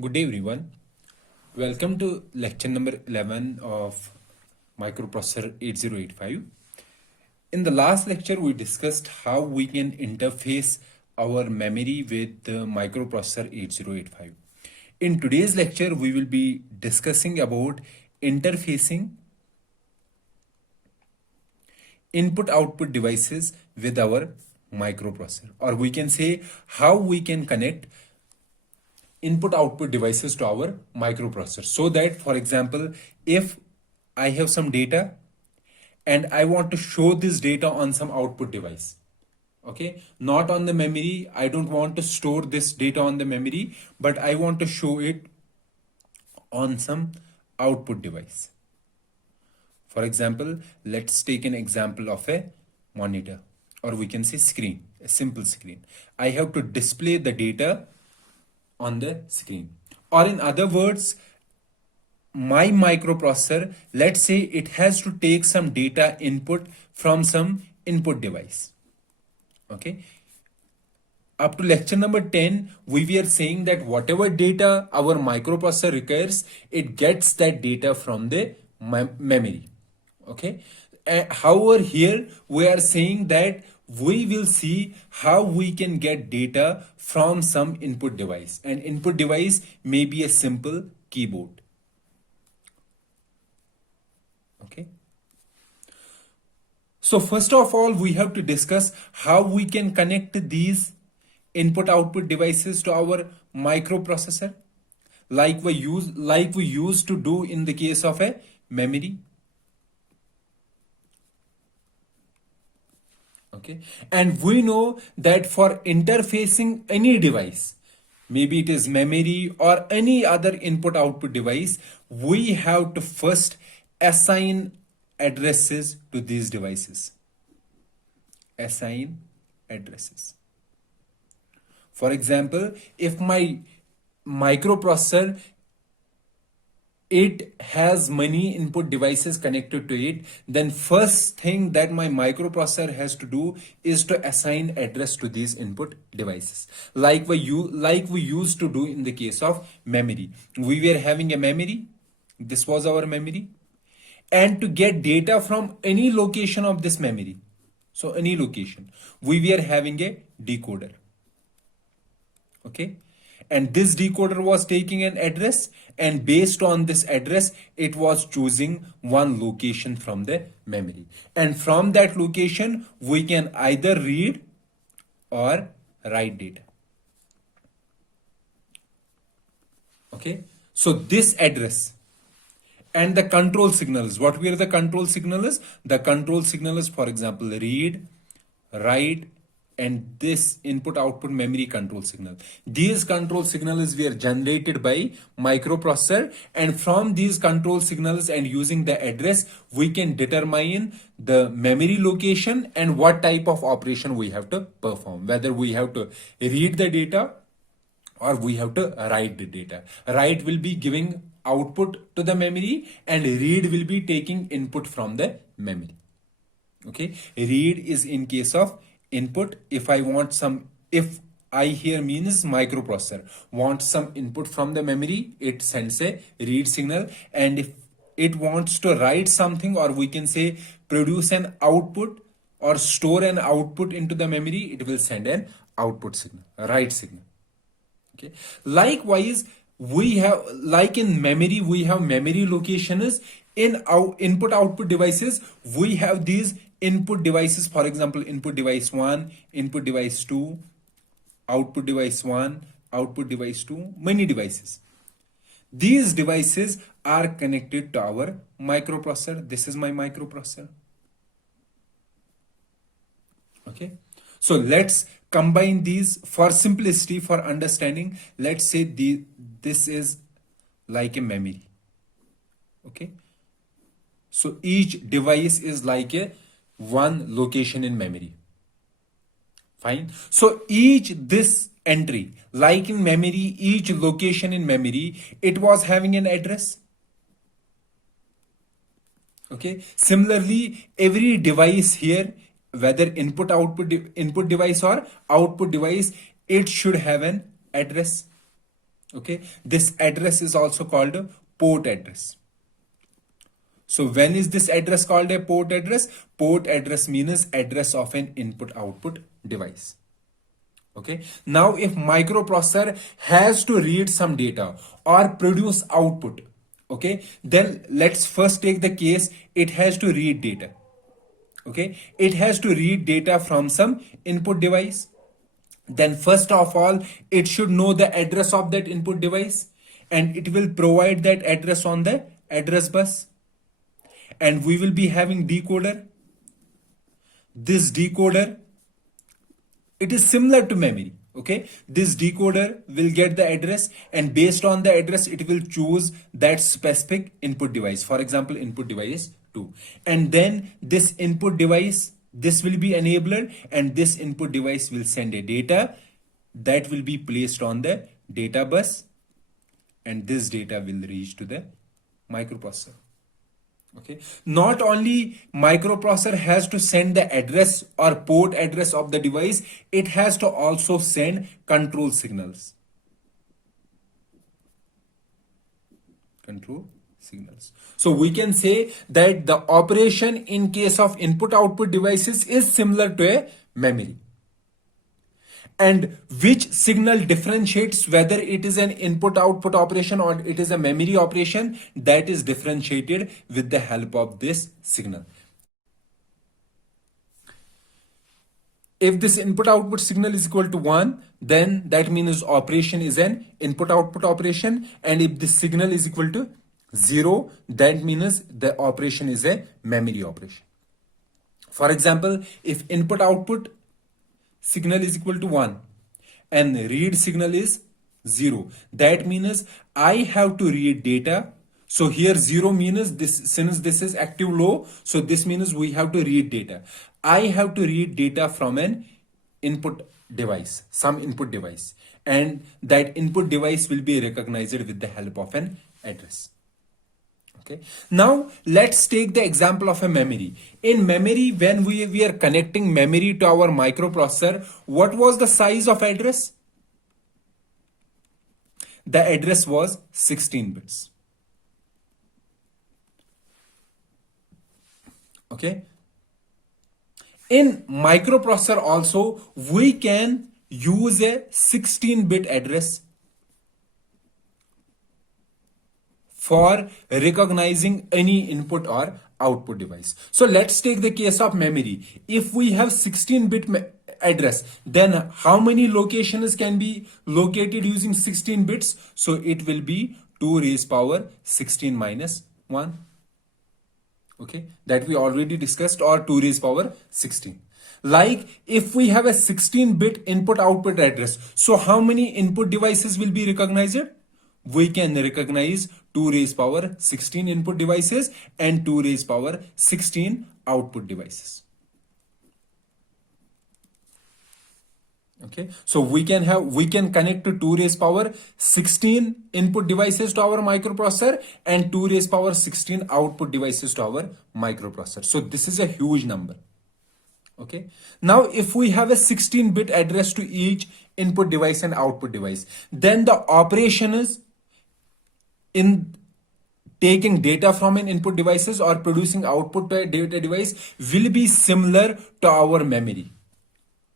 Good day, everyone. Welcome to lecture number 11 of Microprocessor 8085. In the last lecture, we discussed how we can interface our memory with the Microprocessor 8085. In today's lecture, we will be discussing about interfacing input-output devices with our microprocessor, or we can say how we can connect input output devices to our microprocessor, so that, for example, if I have some data and I want to show this data on some output device, okay, not on the memory, I don't want to store this data on the memory, but I want to show it on some output device. For example, let's take an example of a monitor, or we can say screen, a simple screen. I have to display the data on the screen, or in other words, my microprocessor, let's say it has to take some data input from some input device. Okay, up to lecture number 10 we were saying that whatever data our microprocessor requires, it gets that data from the memory. Okay, however, here we are saying that we will see how we can get data from some input device. An input device may be a simple keyboard. Okay, so first of all, we have to discuss how we can connect these input output devices to our microprocessor, like we used to do in the case of a memory. Okay, and we know that for interfacing any device, maybe it is memory or any other input output device, we have to first assign addresses to these devices. Assign addresses. For example, if my microprocessor, it has many input devices connected to it, then first thing that my microprocessor has to do is to assign address to these input devices, like we used to do in the case of memory. We were having a memory, this was our memory, and to get data from any location of this memory, so any location, we were having a decoder. Okay, and this decoder was taking an address, and based on this address it was choosing one location from the memory, and from that location we can either read or write data. Okay, so this address and the control signals, what were the control signals? The control signals, for example, read, write, and this input output memory control signal. These control signals were generated by microprocessor, and from these control signals and using the address, we can determine the memory location and what type of operation we have to perform, whether we have to read the data or we have to write the data. Write will be giving output to the memory, and read will be taking input from the memory. Okay, read is in case of input. If I want some, if I here means microprocessor wants some input from the memory, it sends a read signal, and if it wants to write something, or we can say produce an output or store an output into the memory, it will send an output signal, write signal. Okay, likewise, we have, like in memory, we have memory locations. In our input output devices, we have these input devices, for example, input device 1, input device 2, output device 1, output device 2, many devices. These devices are connected to our microprocessor. This is my microprocessor. Okay, so let's combine these for simplicity, for understanding. Let's say this is like a memory. Okay, so each device is like a one location in memory. Fine, so each this entry, like in memory, each location in memory, it was having an address. Okay, similarly, every device here, whether input device or output device, it should have an address. Okay, this address is also called a port address. So when is this address called a port address? Port address means address of an input output device. Okay, now if microprocessor has to read some data or produce output, okay, then let's first take the case it has to read data. Okay, it has to read data from some input device. Then first of all, it should know the address of that input device, and it will provide that address on the address bus. And we will be having decoder. This decoder, it is similar to memory. Okay, this decoder will get the address, and based on the address it will choose that specific input device, for example input device 2. And then this input device, this will be enabled, and this input device will send a data that will be placed on the data bus, and this data will reach to the microprocessor. Okay, not only microprocessor has to send the address or port address of the device, it has to also send control signals. Control signals. So we can say that the operation in case of input output devices is similar to a memory. And which signal differentiates whether it is an input output operation or it is a memory operation, that is differentiated with the help of this signal. If this input output signal is equal to 1, then that means operation is an input output operation. And if this signal is equal to 0, that means the operation is a memory operation. For example, if input output signal is equal to 1 and read signal is 0, that means I have to read data. So here 0 means this, since this is active low, so this means we have to read data. I have to read data from an input device, some input device, and that input device will be recognized with the help of an address. Okay. Now let's take the example of a memory. In memory, when we are connecting memory to our microprocessor, what was the size of address? The address was 16 bits. Okay. In microprocessor also, we can use a 16-bit address for recognizing any input or output device. So let's take the case of memory. If we have 16-bit address, then how many locations can be located using 16 bits? So it will be 2 raised power 16 minus 1. Okay, that we already discussed, or 2 raised power 16. Like if we have a 16-bit input output address, so how many input devices will be recognized? We can recognize 2 raised power 16 input devices and 2 raised power 16 output devices. Okay, so we can connect to 2 raised power 16 input devices to our microprocessor and 2 raised power 16 output devices to our microprocessor. So this is a huge number. Okay, now if we have a 16-bit address to each input device and output device, then the operation is in taking data from an input devices or producing output to a data device will be similar to our memory.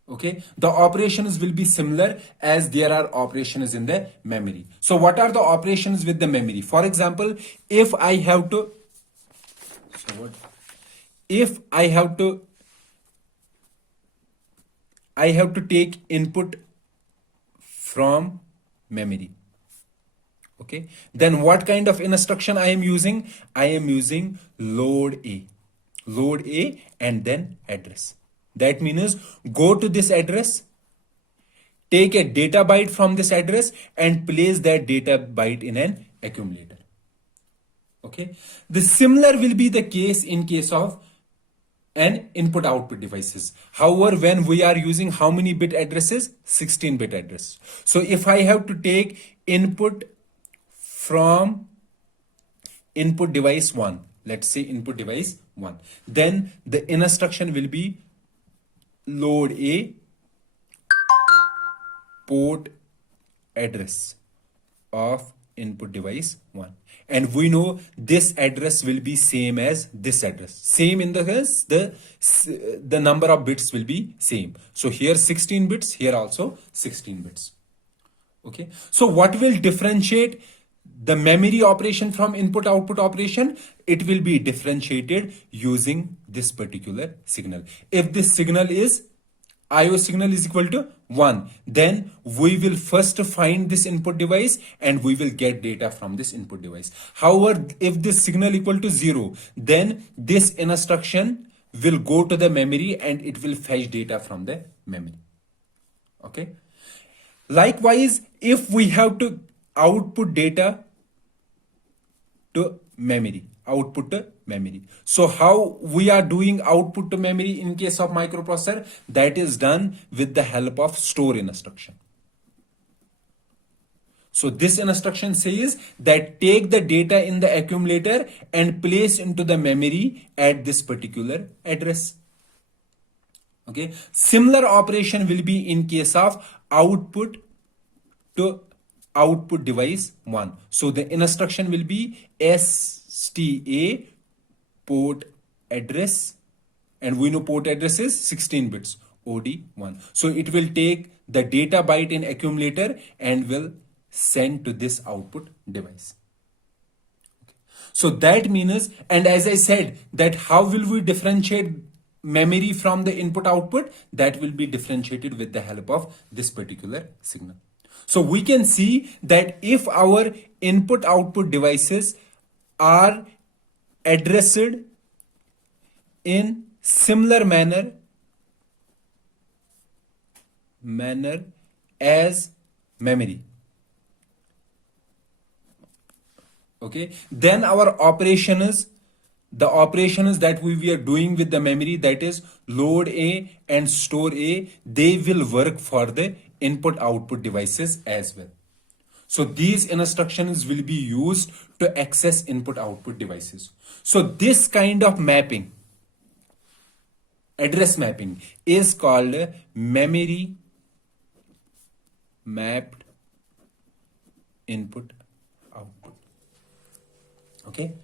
Okay, the operations will be similar as there are operations in the memory. So what are the operations with the memory? For example, if I have to take input from memory. Okay, then what kind of instruction I am using? I am using load A and then address. That means go to this address, take a data byte from this address and place that data byte in an accumulator. Okay, the similar will be the case in case of an input output devices. However, when we are using how many bit addresses? 16-bit address. So if I have to take input from input device 1, let's say input device 1, then the instruction will be load A port address. of input device 1, and we know this address will be same as this address, same in the sense the number of bits will be same. So here 16 bits, here also 16 bits. Okay, so what will differentiate the memory operation from input output operation? It will be differentiated using this particular signal. If this signal is IO signal is equal to 1, then we will first find this input device and we will get data from this input device. However, if this signal equal to 0, then this instruction will go to the memory and it will fetch data from the memory. Okay. Likewise, if we have to output data to memory, so how we are doing output to memory in case of microprocessor? That is done with the help of store instruction. So this instruction says that take the data in the accumulator and place into the memory at this particular address. Okay, similar operation will be in case of output to output device 1. So the instruction will be STA port address, and we know port address is 16 bits, OD1. So it will take the data byte in accumulator and will send to this output device. Okay. So that means, and as I said, that how will we differentiate memory from the input output? That will be differentiated with the help of this particular signal. So we can see that if our input output devices are addressed in similar manner as memory, okay, then our operations, the operations that we are doing with the memory, that is load A and store A, they will work for the input output devices as well. So these instructions will be used to access input output devices. So this kind of mapping, address mapping, is called memory mapped input output. Okay,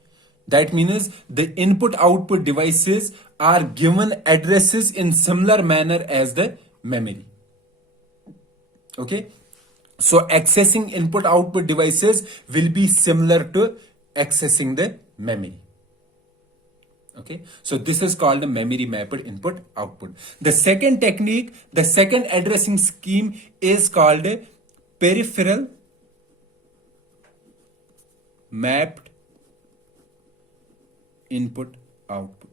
that means the input output devices are given addresses in similar manner as the memory. Okay, so accessing input output devices will be similar to accessing the memory. Okay, so this is called a memory mapped input output. The second technique, the second addressing scheme is called peripheral mapped input output.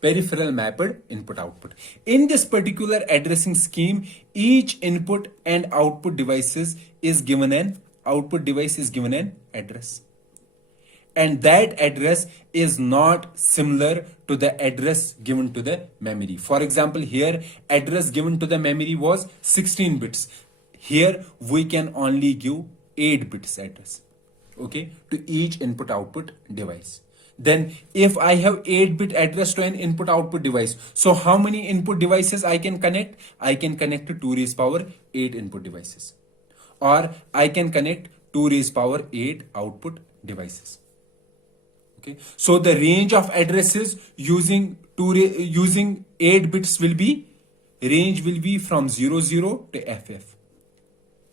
Peripheral mapped input output. In this particular addressing scheme, each input and output devices is given an output device is given an address, and that address is not similar to the address given to the memory. For example, here address given to the memory was 16 bits. Here we can only give 8 bits address, okay, to each input output device. Then if I have 8-bit address to an input output device, so how many input devices I can connect? I can connect to 2 raised power 8 input devices, or I can connect 2 raised power 8 output devices. Okay, so the range of addresses using 8 bits will be, range will be from 00 to FF.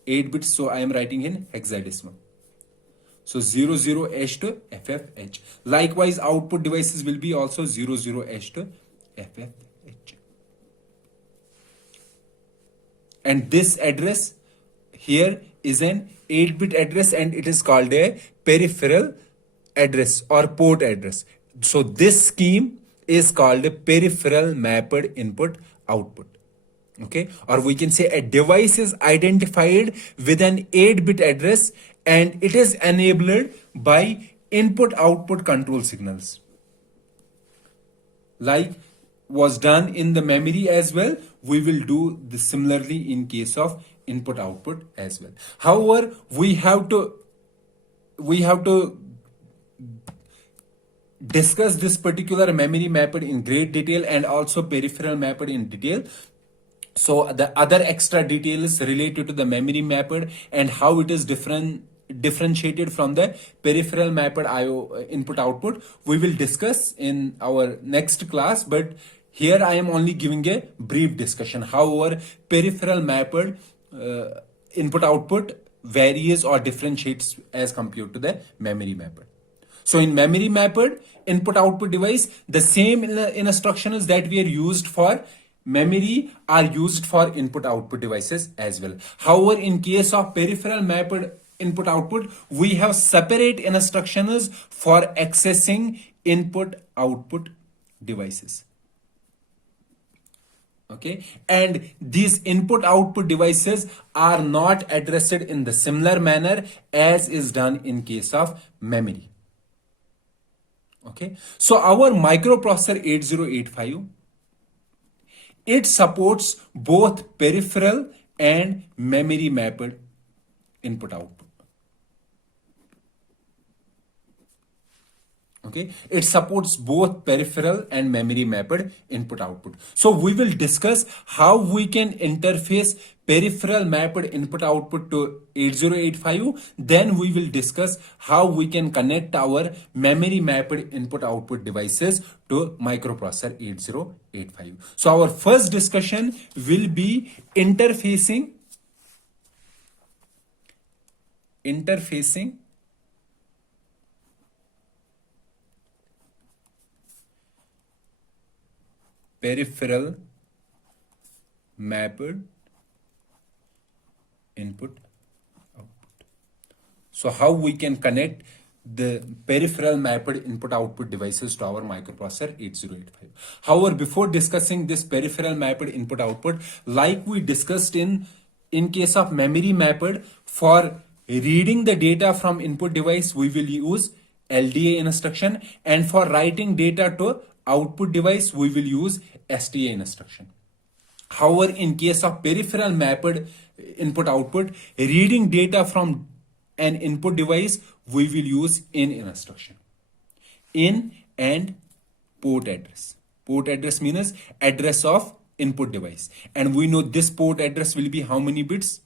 8 bits, so I am writing in hexadecimal. So 00H to FFH. Likewise, output devices will be also 00H to FFH. And this address here is an 8-bit address, and it is called a peripheral address or port address. So this scheme is called a peripheral mapped input output. Okay, or we can say a device is identified with an 8-bit address and it is enabled by input output control signals, like was done in the memory as well. We will do this similarly in case of input output as well. However, we have to discuss this particular memory mapped in great detail and also peripheral mapped in detail. So the other extra details related to the memory mapped and how it is differentiated from the peripheral mapped IO input output we will discuss in our next class, but here I am only giving a brief discussion how our peripheral mapped input output varies or differentiates as compared to the memory mapped. So in memory mapped input output device, the same instructions that we are used for memory are used for input output devices as well. However, in case of peripheral mapped input output, we have separate instructions for accessing input output devices. Okay, and these input output devices are not addressed in the similar manner as is done in case of memory. Okay, so our microprocessor 8085, it supports both peripheral and memory mapped input output. Okay, it supports both peripheral and memory mapped input output. So we will discuss how we can interface peripheral mapped input output to 8085. Then we will discuss how we can connect our memory mapped input output devices to microprocessor 8085. So our first discussion will be interfacing peripheral mapped input output. So how we can connect the peripheral mapped input output devices to our microprocessor 8085. However, before discussing this peripheral mapped input output, like we discussed in case of memory mapped, for reading the data from input device, we will use LDA instruction, and for writing data to output device, we will use STA instruction. However, in case of peripheral mapped input output, reading data from an input device, we will use in instruction. In and port address. Port address means address of input device. And we know this port address will be how many bits?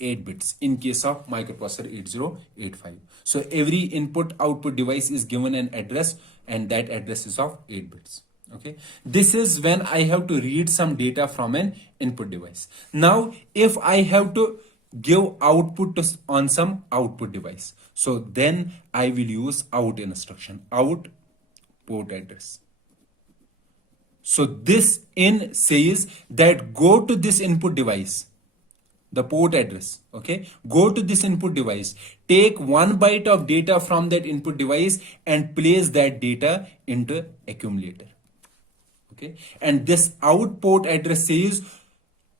8 bits in case of microprocessor 8085. So every input output device is given an address, and that address is of 8 bits. Okay, this is when I have to read some data from an input device. Now if I have to give output on some output device, so then I will use out instruction, out port address. So this in says that go to this input device, the port address. Okay, go to this input device, take 1 byte of data from that input device and place that data into accumulator. Okay, and this out port address says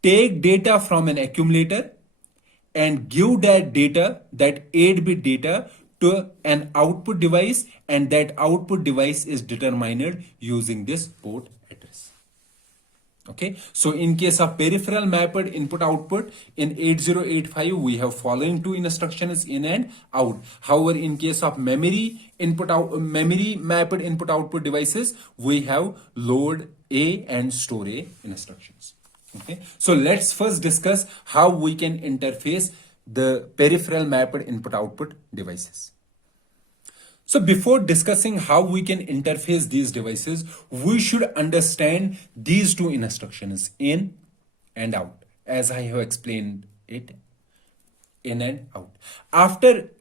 take data from an accumulator and give that data, that 8-bit data, to an output device, and that output device is determined using this port address. Okay, so in case of peripheral mapped input output in 8085, we have following two instructions, in and out. However, in case of memory mapped input output devices, we have load A and store A instructions. Okay, so let's first discuss how we can interface the peripheral mapped input output devices. So before discussing how we can interface these devices, we should understand these two instructions, in and out, as I have explained it, in and out. After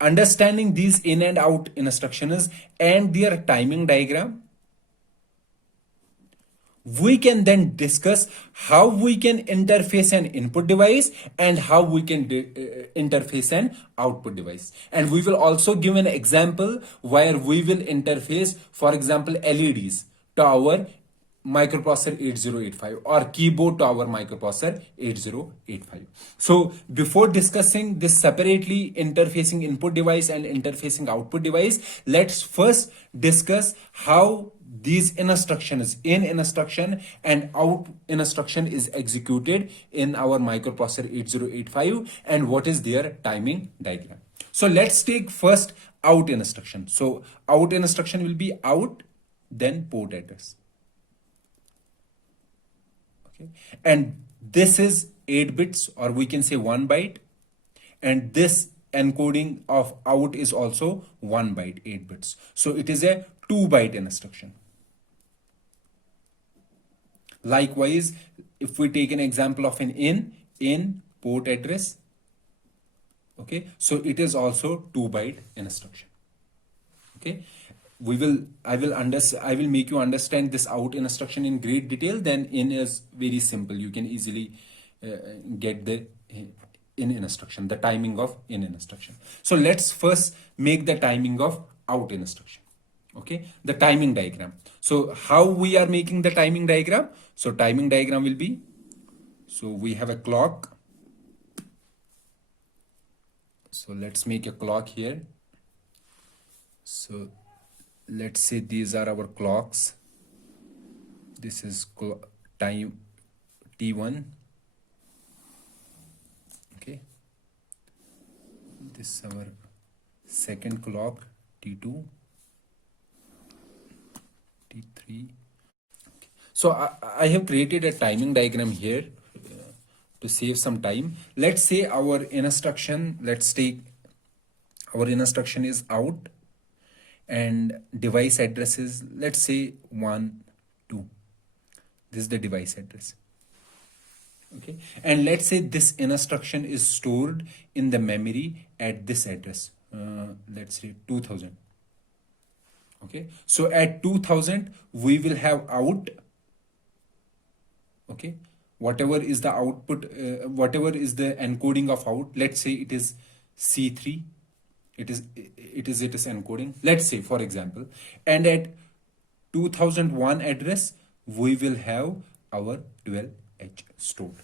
understanding these in and out instructions and their timing diagram, we can then discuss how we can interface an input device and how we can interface an output device. And we will also give an example where we will interface, for example, LEDs to our microprocessor 8085 or keyboard to our microprocessor 8085. So before discussing this separately, interfacing input device and interfacing output device, let's first discuss how these instructions, in instruction and out instruction, is executed in our microprocessor 8085 and what is their timing diagram. So let's take first out instruction. So out instruction will be out, then port address. Okay, and this is 8 bits, or we can say 1 byte, and this encoding of out is also 1 byte, 8 bits. So it is a 2 byte instruction. Likewise, if we take an example of an in port address, okay, so it is also 2 byte instruction. Okay, I will make you understand this out instruction in great detail. Then in is very simple, you can easily get the in instruction, the timing of in instruction. So let's first make the timing of out instruction. Okay, the timing diagram. So how we are making the timing diagram? So timing diagram will be, so we have a clock. So let's make a clock here. So let's say these are our clocks. This is time T1. Okay, this is our second clock T2, T3. Okay. So I have created a timing diagram here to save some time. Let's say our instruction, let's take our instruction is out, and device address is, let's say 1 2. This is the device address. Okay, and let's say this instruction is stored in the memory at this address, let's say 2000. Okay, so at 2000 we will have out. Okay, whatever is the output, whatever is the encoding of out, let's say it is C3, it is encoding, let's say, for example, and at 2001 address we will have our 12H stored.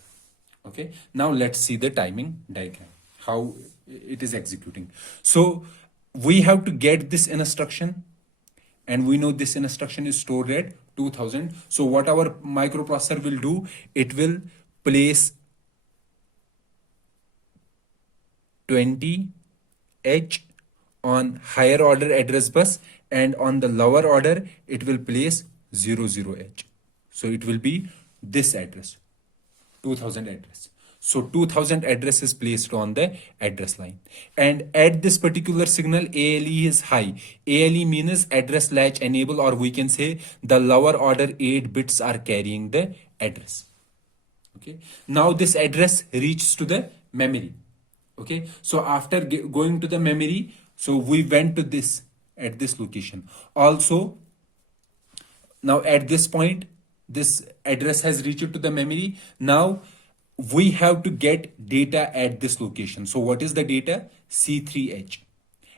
Okay, now let's see the timing diagram, how it is executing. So we have to get this instruction, and we know this instruction is stored at 2000. So what our microprocessor will do, it will place 20H on higher order address bus, and on the lower order it will place 00H. So it will be this address, 2000 address. So 2000 address is placed on the address line, and at this particular signal ALE is high. ALE means address latch enable, or we can say the lower order 8 bits are carrying the address. Okay, now this address reaches to the memory. Okay, so after going to the memory, so we went to this at this location also. Now at this point this address has reached to the memory. Now we have to get data at this location. So what is the data? C3H.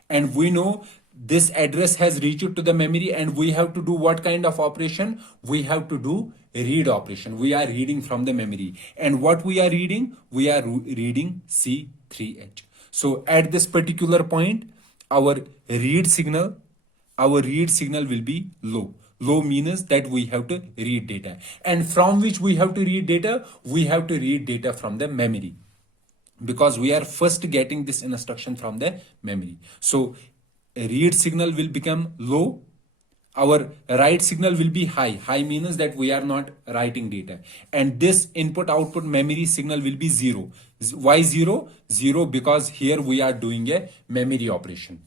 And we know this address has reached to the memory, and we have to do what kind of operation? We have to do read operation. We are reading from the memory, and what we are reading? We are reading C3H. So at this particular point, our read signal will be low. Low means that we have to read data, and from which we have to read data? We have to read data from the memory, because we are first getting this instruction from the memory. So read signal will become low, our write signal will be high. High means that we are not writing data, and this input output memory signal will be 0. Why 0? 0 because here we are doing a memory operation.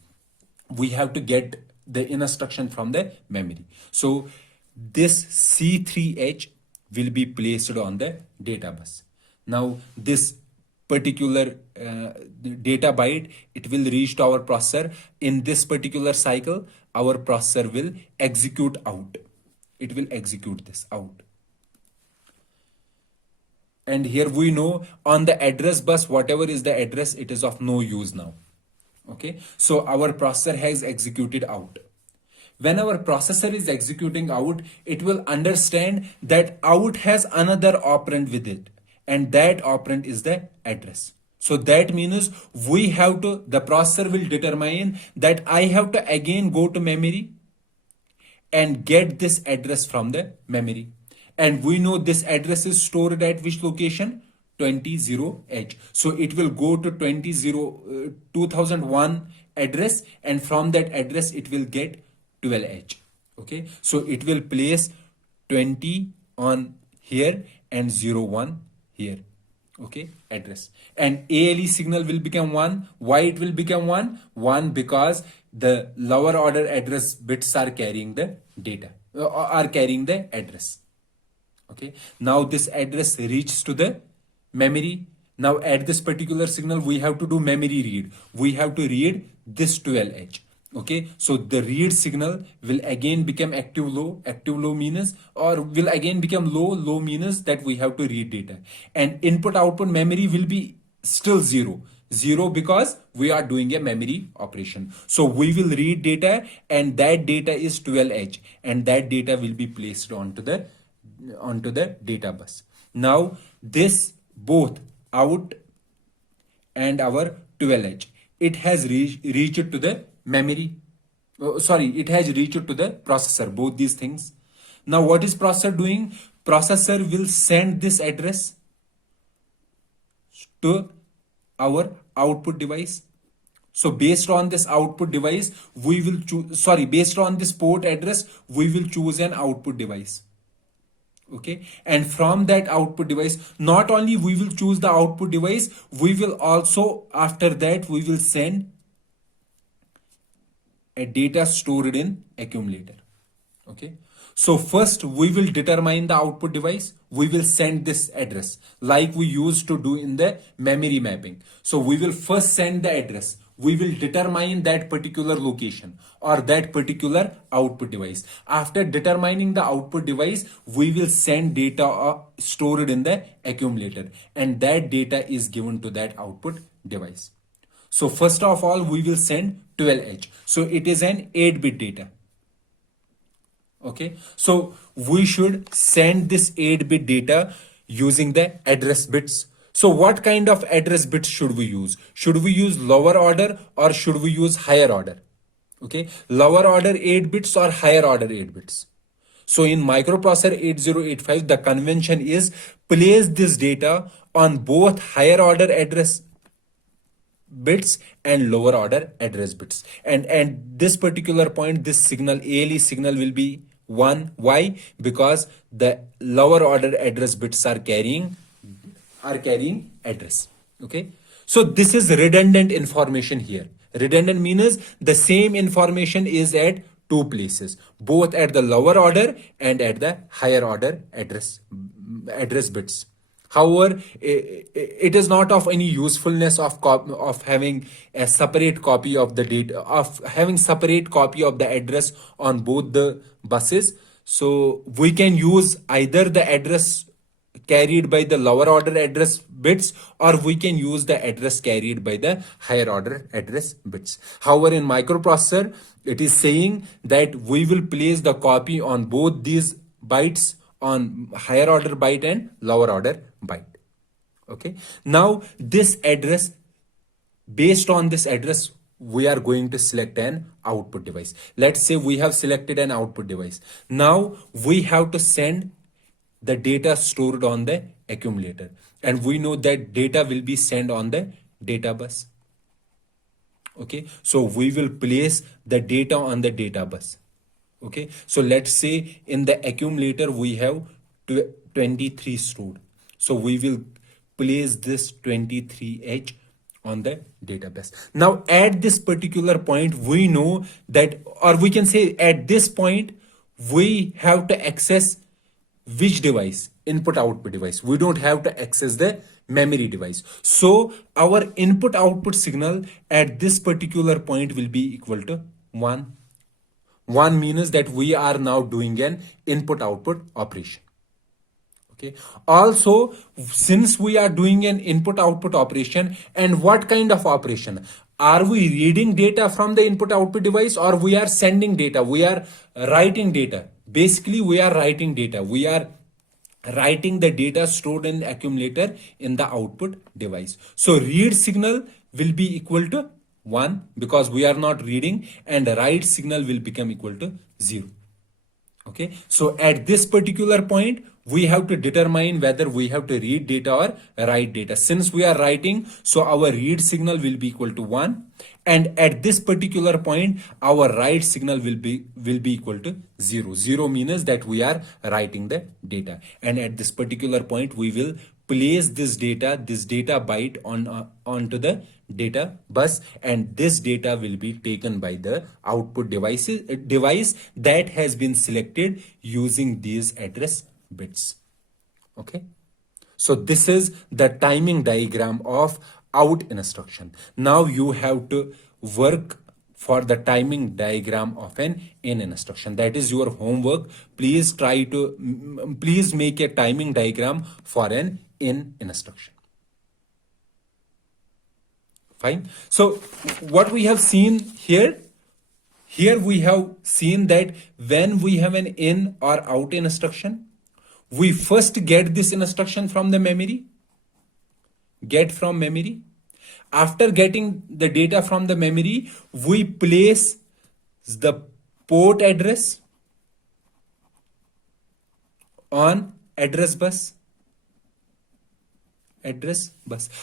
We have to get the instruction from the memory. So this C3H will be placed on the data bus. Now this particular data byte, it will reach to our processor. In this particular cycle, our processor will execute out. It will execute this out. And here we know on the address bus, whatever is the address, it is of no use now. Okay, so our processor has executed out. When our processor is executing out, it will understand that out has another operand with it, and that operand is the address. So that means the processor will determine that I have to again go to memory and get this address from the memory. And we know this address is stored at which location? 20H. So it will go to 2001 address, and from that address it will get 12H. Okay, so it will place 20 on here, and 0 1 here. Okay, address. And ALE signal will become 1. Why it will become 1? 1 because the lower order address bits are carrying the data, are carrying the address. Okay, now this address reaches to the memory. Now at this particular signal we have to do memory read. We have to read this 12H. Okay, so the read signal will again become active low. Active low means, or will again become low. Low means that we have to read data, and input output memory will be still 0. 0 because we are doing a memory operation. So we will read data, and that data is 12H, and that data will be placed onto the data bus. Now this both out and our 12H, it has reached to the memory. It has reached to the processor, both these things. Now what is processor doing? Processor will send this address to our output device. So based on this output device, we will choose, based on this port address, we will choose an output device. Okay, and from that output device, not only we will choose the output device, we will also, after that, we will send a data stored in accumulator. Okay, so first we will determine the output device. We will send this address like we used to do in the memory mapping. So we will first send the address. We will determine that particular location or that particular output device. After determining the output device, we will send data stored in the accumulator, and that data is given to that output device. So first of all, we will send 12H. So it is an 8-bit data. Okay, so we should send this 8-bit data using the address bits. So what kind of address bits should we use? Should we use lower order or should we use higher order? Okay, lower order 8 bits or higher order 8 bits. So in microprocessor 8085, the convention is place this data on both higher order address bits and lower order address bits. And at this particular point, this signal, ALE signal, will be 1. Why? Because the lower order address bits are carrying address. Okay, so this is redundant information here. Redundant means the same information is at two places, both at the lower order and at the higher order address bits. However, it is not of any usefulness of having a separate copy of the data, of having separate copy of the address on both the buses. So we can use either the address carried by the lower order address bits, or we can use the address carried by the higher order address bits. However, in microprocessor, it is saying that we will place the copy on both these bytes, on higher order byte and lower order byte. Okay, now this address, based on this address, we are going to select an output device. Let's say we have selected an output device. Now we have to send the data stored on the accumulator, and we know that data will be sent on the data bus. Okay, so we will place the data on the data bus. Okay, so let's say in the accumulator we have 23 stored, so we will place this 23H on the database. Now at this particular point, we know that, or we can say at this point, we have to access which device? Input output device. We don't have to access the memory device. So our input output signal at this particular point will be equal to 1. 1 means that we are now doing an input output operation. Okay, also, since we are doing an input output operation, and what kind of operation? Are we reading data from the input output device, or we are sending data? We are writing data. Basically, we are writing data. We are writing the data stored in the accumulator in the output device. So read signal will be equal to 1 because we are not reading, and write signal will become equal to 0. Okay, so at this particular point, we have to determine whether we have to read data or write data. Since we are writing, so our read signal will be equal to 1. And at this particular point, our write signal will be equal to 0. 0 means that we are writing the data. And at this particular point, we will place this data byte onto the data bus, and this data will be taken by the output device that has been selected using these address bits. Okay, so this is the timing diagram of out instruction. Now you have to work for the timing diagram of an in instruction. That is your homework. Please please make a timing diagram for an in instruction. Fine. So what we have seen here we have seen that when we have an in or out instruction, we first get this instruction from the memory, get from memory. After getting the data from the memory, we place the port address on address bus.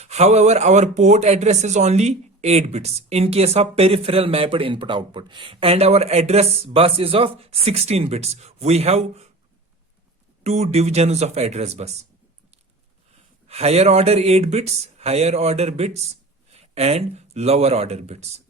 However, our port address is only 8 bits in case of peripheral mapped input output, and our address bus is of 16 bits. We have two divisions of address bus: higher order 8 bits, higher order bits, and lower order bits.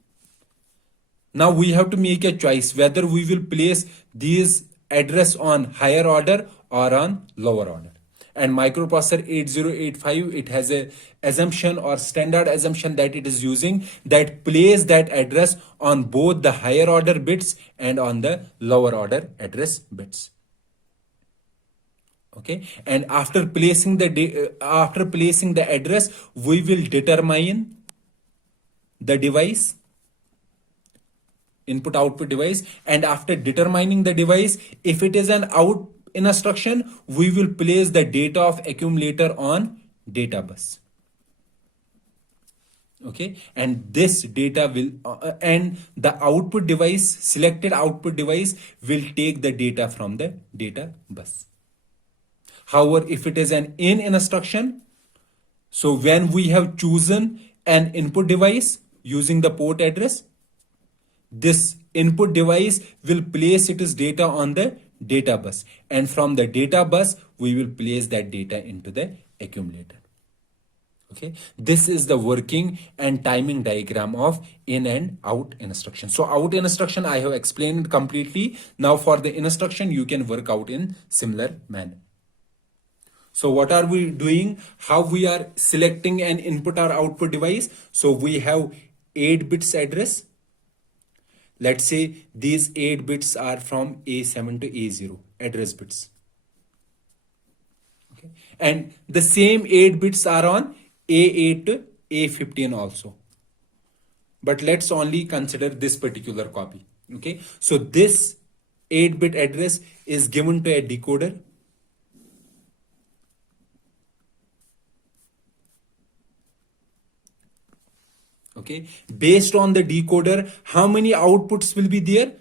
Now we have to make a choice whether we will place these address on higher order or on lower order. And microprocessor 8085, it has a assumption or standard assumption that it is using, that place that address on both the higher order bits and on the lower order address bits. Okay, and after placing the address, we will determine the device, input output device, and after determining the device, if it is an out instruction, we will place the data of accumulator on data bus. Okay, and this data will and the output device, selected output device, will take the data from the data bus. However, if it is an in instruction, so when we have chosen an input device using the port address, this input device will place its data on the data bus, and from the data bus we will place that data into the accumulator. Okay, this is the working and timing diagram of in and out instruction. So out instruction I have explained completely. Now for the instruction, you can work out in similar manner. So what are we doing? How we are selecting an input or output device? So we have 8 bits address. Let's say these 8 bits are from A7 to A0 address bits. Okay. And the same 8 bits are on A8 to A15 also. But let's only consider this particular copy. Okay. So this 8-bit address is given to a decoder. Okay, based on the decoder, how many outputs will be there?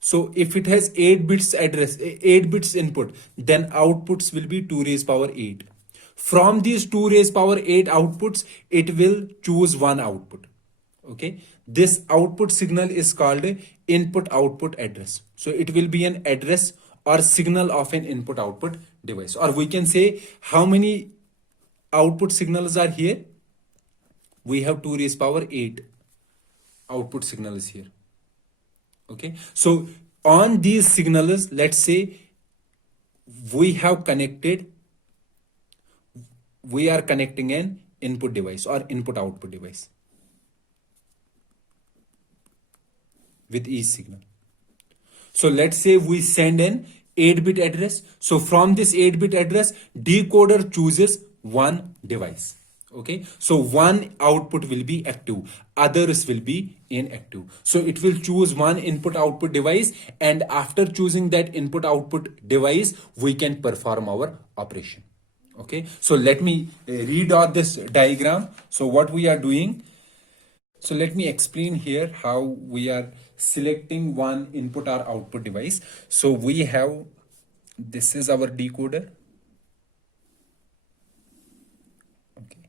So if it has 8 bits address, 8 bits input, then outputs will be 2 raised power 8. From these 2 raised power 8 outputs, it will choose one output. Okay, this output signal is called input output address. So it will be an address or signal of an input output device. Or we can say how many output signals are here? We have 2 raised power 8 output signals here. Okay, so on these signals, let's say we are connecting an input device or input output device with each signal. So let's say we send an 8-bit address. So from this 8-bit address, decoder chooses one device. Okay, so one output will be active, others will be inactive. So it will choose one input output device, and after choosing that input output device, we can perform our operation. Okay, so let me read out this diagram. So what we are doing, so let me explain here how we are selecting one input or output device. So we have This is our decoder. Okay.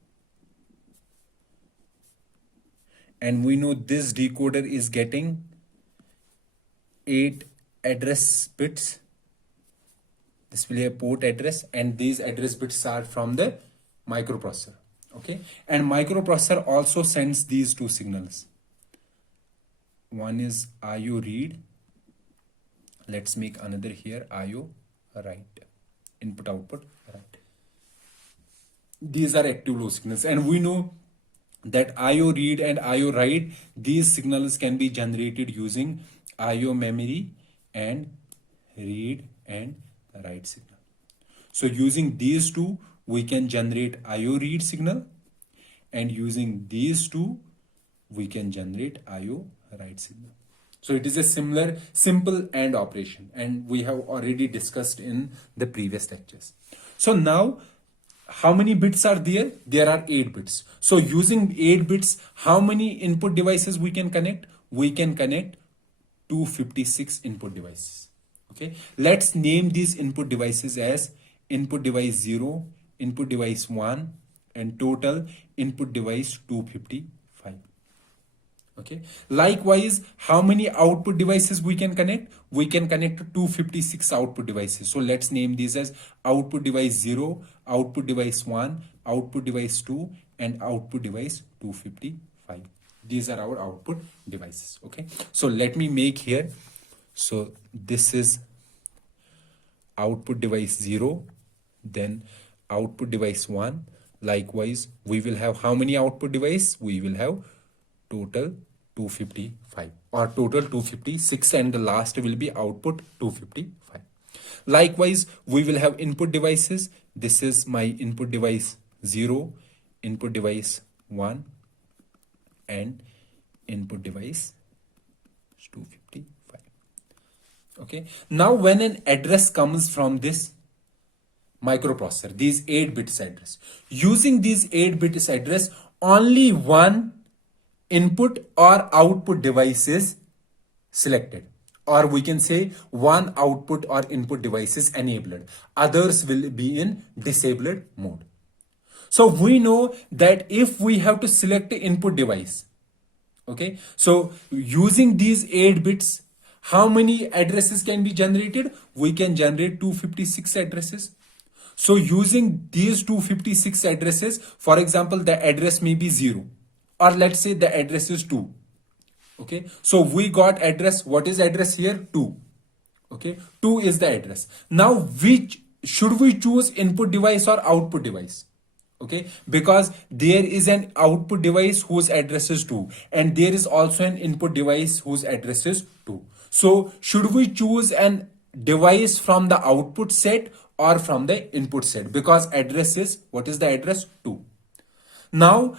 And we know this decoder is getting 8 address bits. This will be a port address, and these address bits are from the microprocessor. Okay. And microprocessor also sends these two signals. One is IO read. Let's make another here, IO write. Input output write. These are active low signals, and we know that IO read and IO write, these signals can be generated using IO memory and read and write signal. So using these two, we can generate IO read signal, and using these two, we can generate IO write signal. So it is a similar simple AND operation, and we have already discussed in the previous lectures. So now, how many bits are there? There are 8 bits. So using 8 bits, how many input devices we can connect? We can connect 256 input devices. Okay. Let's name these input devices as input device 0, input device 1, and total input device 255. Okay. Likewise, how many output devices we can connect? We can connect 256 output devices. So let's name these as output device 0, output device 1, output device 2, and output device 255. These are our output devices. Okay. So let me make here. So this is output device 0, then output device 1. Likewise, we will have how many output device? We will have total 255 or total 256, and the last will be output 255. Likewise, we will have input devices. This is my input device 0, input device 1, and input device 255. Okay. Now when an address comes from this microprocessor, these 8 bits address, using these 8 bits address, only one input or output device is selected, or we can say one output or input device is enabled. Others will be in disabled mode. So we know that if we have to select the input device, okay, so using these 8 bits, how many addresses can be generated? We can generate 256 addresses. So using these 256 addresses, for example, the address may be 0, or let's say the address is 2. Okay, so we got address. What is address here? 2. Okay, 2 is the address. Now which should we choose, input device or output device? Okay, because there is an output device whose address is 2, and there is also an input device whose address is 2. So should we choose an device from the output set or from the input set? Because address is, what is the address? 2. Now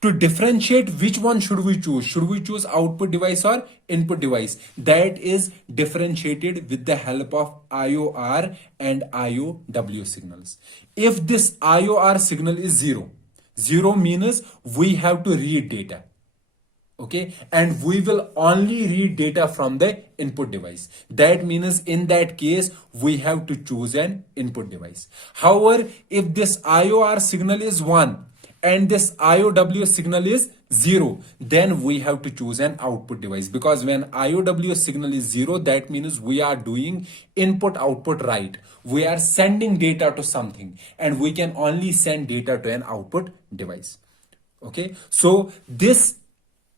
to differentiate, which one should we choose? Should we choose output device or input device? That is differentiated with the help of IOR and IOW signals. If this IOR signal is 0, 0 means we have to read data. Okay, and we will only read data from the input device. That means in that case, we have to choose an input device. However, if this IOR signal is 1, and this IOW signal is 0, then we have to choose an output device, because when IOW signal is 0, that means we are doing input output write. We are sending data to something, and we can only send data to an output device. Okay, so this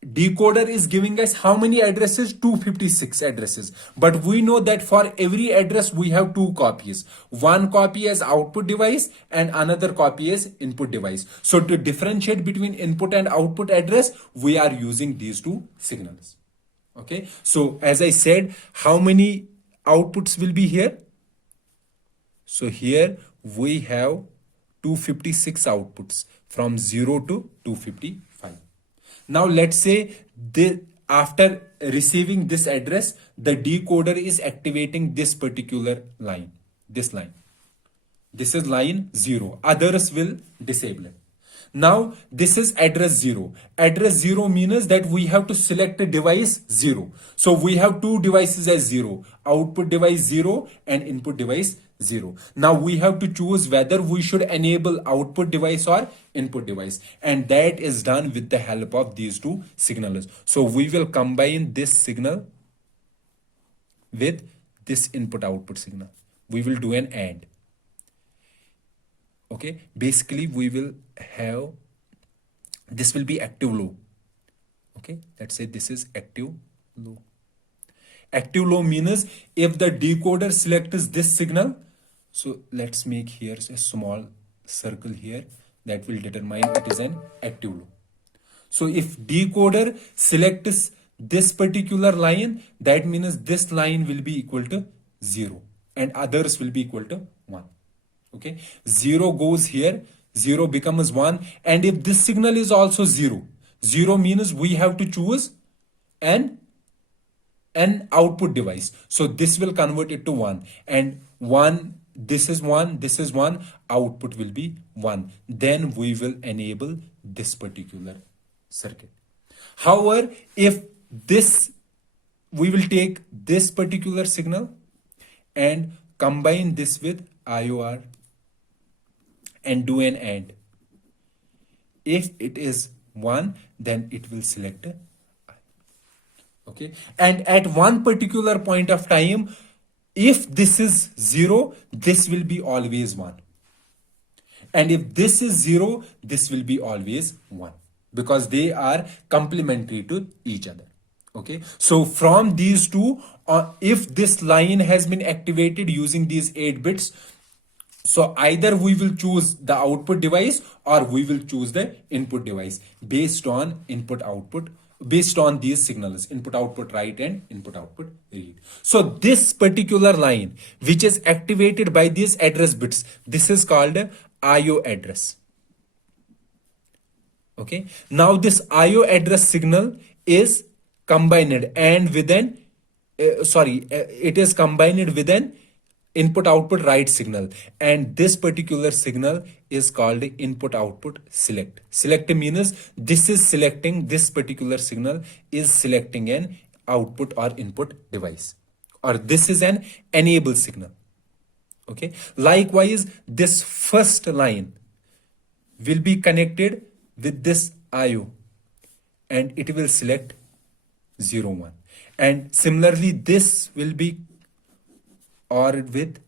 decoder is giving us how many addresses? 256 addresses. But we know that for every address we have 2 copies. One copy as output device and another copy as input device. So to differentiate between input and output address, we are using these 2 signals. Okay. So as I said, how many outputs will be here? So here we have 256 outputs from 0 to 255. Now let's say after receiving this address, the decoder is activating this particular line, this line. This is line 0. Others will disable it. Now this is address 0. Address 0 means that we have to select a device 0. So we have 2 devices as 0. Output device 0 and input device 0. Now we have to choose whether we should enable output device or input device, and that is done with the help of these two signals. So we will combine this signal with this input output signal. We will do an AND. Okay, basically we will have, this will be active low. Okay, let's say this is active low. Active low means if the decoder selects this signal, so let's make here a small circle here that will determine it is an active low. So if decoder selects this particular line, that means this line will be equal to 0 and others will be equal to 1. Okay, 0 goes here, 0 becomes 1, and if this signal is also 0, 0 means we have to choose an output device. So this will convert it to 1, and 1, this is 1, this is 1, output will be 1. Then we will enable this particular circuit. However, if this, we will take this particular signal and combine this with IOR and do an AND. If it is 1, then it will select a I. Okay, and at one particular point of time, if this is 0, this will be always 1. And if this is 0, this will be always 1, because they are complementary to each other. Okay, so from these two, if this line has been activated using these 8 bits, so either we will choose the output device or we will choose the input device based on input output, based on these signals, input output write and input output read. So this particular line which is activated by these address bits, this is called IO address. Okay, now this IO address signal is combined and with an it is combined with an input output write signal, and this particular signal is called input output select. Select means this is selecting, this particular signal is selecting an output or input device, or this is an enable signal. Okay, likewise this first line will be connected with this IO and it will select 0 1, and similarly this will be or with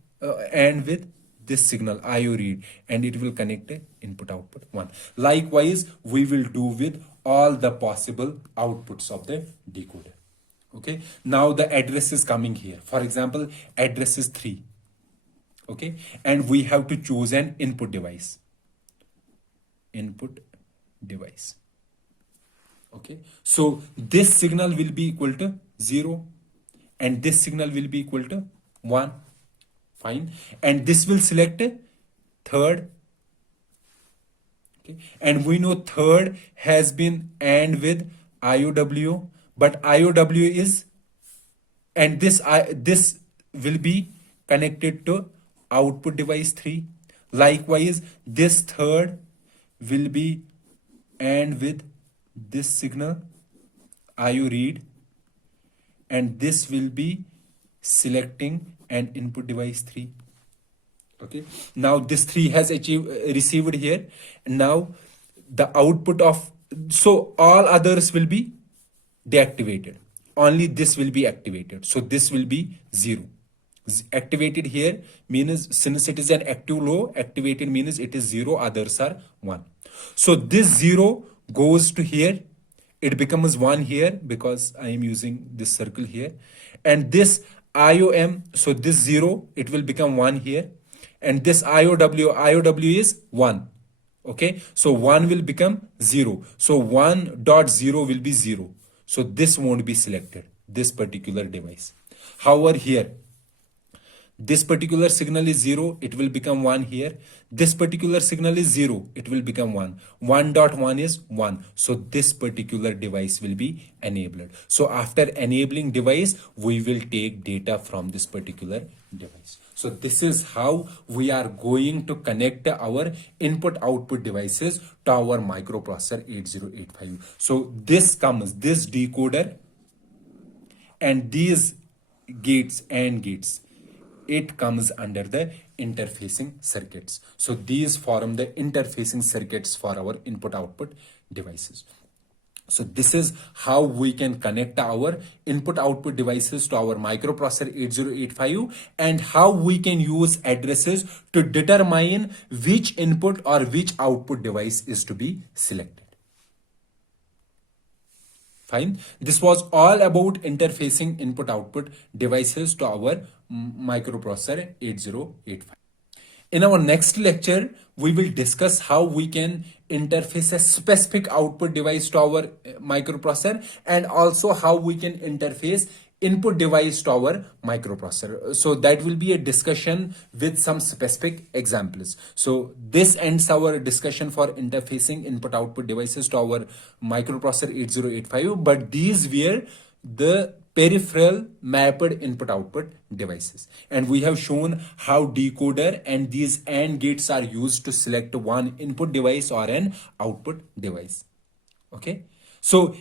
and with this signal IO read, and it will connect a input output 1. Likewise we will do with all the possible outputs of the decoder. Okay, now the address is coming here. For example, address is 3. Okay, and we have to choose an input device. Input device. Okay, so this signal will be equal to 0 and this signal will be equal to 1. Fine, and this will select a third. Okay, and we know third has been AND with IOW, but IOW is, and this will be connected to output device 3. Likewise this third will be AND with this signal IO read, and this will be selecting an input device 3. Okay, now this 3 has received here, and now the output of, so all others will be deactivated, only this will be activated, so this will be 0. Activated here means, since it is an active low, activated means it is 0, others are 1. So this 0 goes to here, it becomes 1 here because I am using this circle here, and this IOM, so this 0, it will become 1 here, and this IOW is 1. Okay, so 1 will become 0, so 1.0 will be 0, so this won't be selected, this particular device. However, here this particular signal is 0, it will become 1 here. This particular signal is 0, it will become 1. 1.1 is 1. So this particular device will be enabled. So after enabling device, we will take data from this particular device. So this is how we are going to connect our input output devices to our microprocessor 8085. So this comes, this decoder and these gates and gates, it comes under the interfacing circuits. So these form the interfacing circuits for our input output devices. So this is how we can connect our input output devices to our microprocessor 8085, and how we can use addresses to determine which input or which output device is to be selected. Fine. This was all about interfacing input output devices to our microprocessor 8085. In our next lecture, we will discuss how we can interface a specific output device to our microprocessor, and also how we can interface input device to our microprocessor. So that will be a discussion with some specific examples. So this ends our discussion for interfacing input output devices to our microprocessor 8085, but these were the peripheral mapped input output devices, and we have shown how decoder and these AND gates are used to select one input device or an output device. Okay, so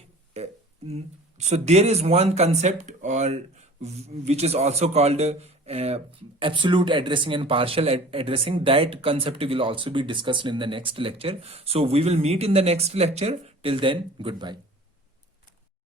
so there is one concept or which is also called absolute addressing and partial addressing. That concept will also be discussed in the next lecture. So we will meet in the next lecture. Till then, goodbye.